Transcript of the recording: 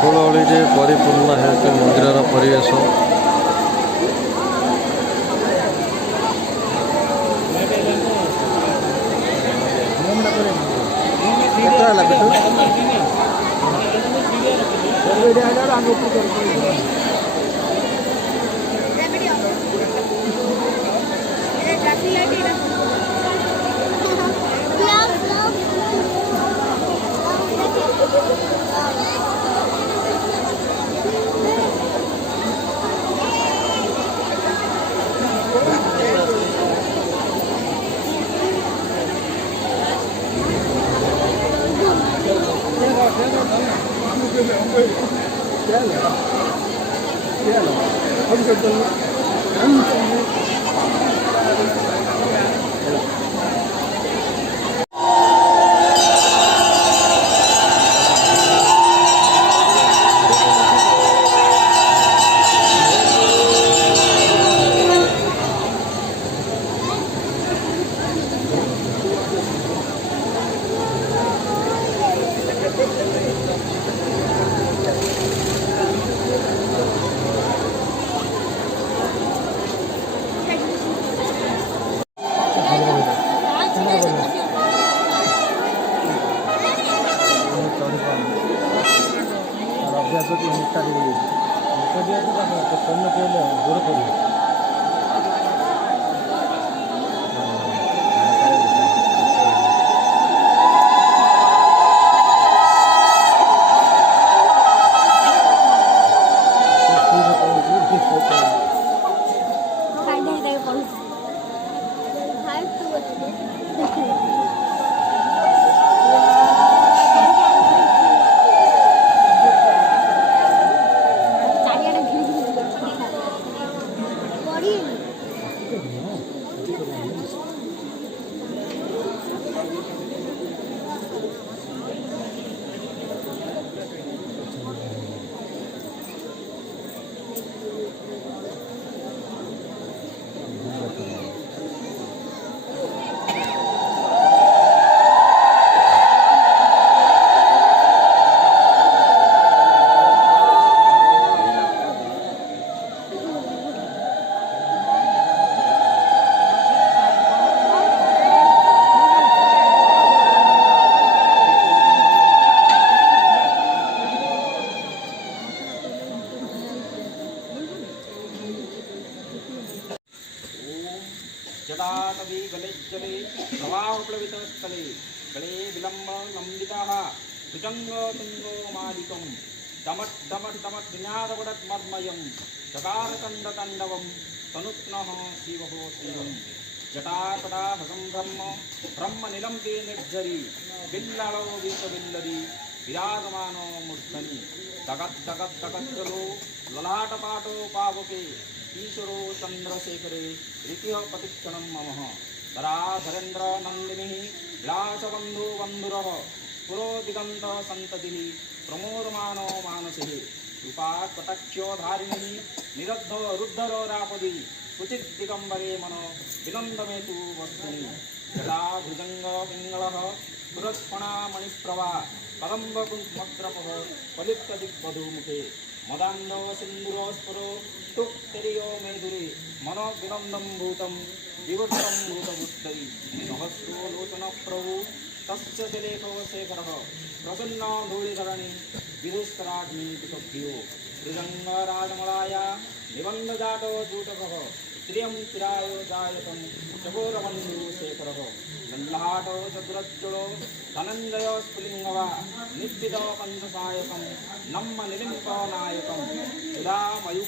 ଫୁଲରେ ପରିପୂର୍ଣ୍ଣ ହେଉଛି ମନ୍ଦିରର ପରିବେଶ। जटाटवी गलेज्जले प्रवाहप्लवितस्थले गले विलम्ब नन्दिताः भुजङ्गतुङ्गो मालिकं दमट्टमट्टमट्टनादवडत्मर्मयं चकारकण्डताण्डवं तनुत्नः शिवः शिवं जटाकटाभसं ब्रह्मनिलम्बे निर्झरी बिल्लालो विषबिल्लरी विराजमानो मूर्धनि तगद्दगद्दगद्दलो ललाटपाटो पावके ईश्वरो चंद्रशेखरे ऋतिः प्रतिक्षणं मम धराधरेन्द्र नन्दिनी विलासबन्धु बन्धुरः पुरो दिगन्त सन्ततिः प्रमोदमानो मानसिः कृपा कटाक्षोधारिणी निरब्ध रुद्धरोरापदि कुचित् दिगम्बरे मनो विनन्दमेतु वस्तुनि जटा भुजङ्ग पिङ्गलः पुरस्फणा मणिप्रभा कदम्बकुङ्कुमद्रपः फलितदिग्वधूमुखे मदान्धो सिन्दूरोस्फुरो तुक्तिरियो मेधुरे मनो विनन्दं भूतं विवृतं भूतबुद्धरि सहस्रो लोचन प्रभु तस्य शिलेखो शेखरः प्रसन्न धूलिधरणि विधुष्कराग्निभ्यो मृदङ्गराजमलाया निबन्धजातो जूटकः श्रियं चिरायो जायतं चकोरबन्धुशेखरः नल्लाटो चतुरज्जलो धनञ्जय स्फुलिङ्गवा निश्चित पञ्चसायकं नम्म निलिम्पनायकं सुधामयु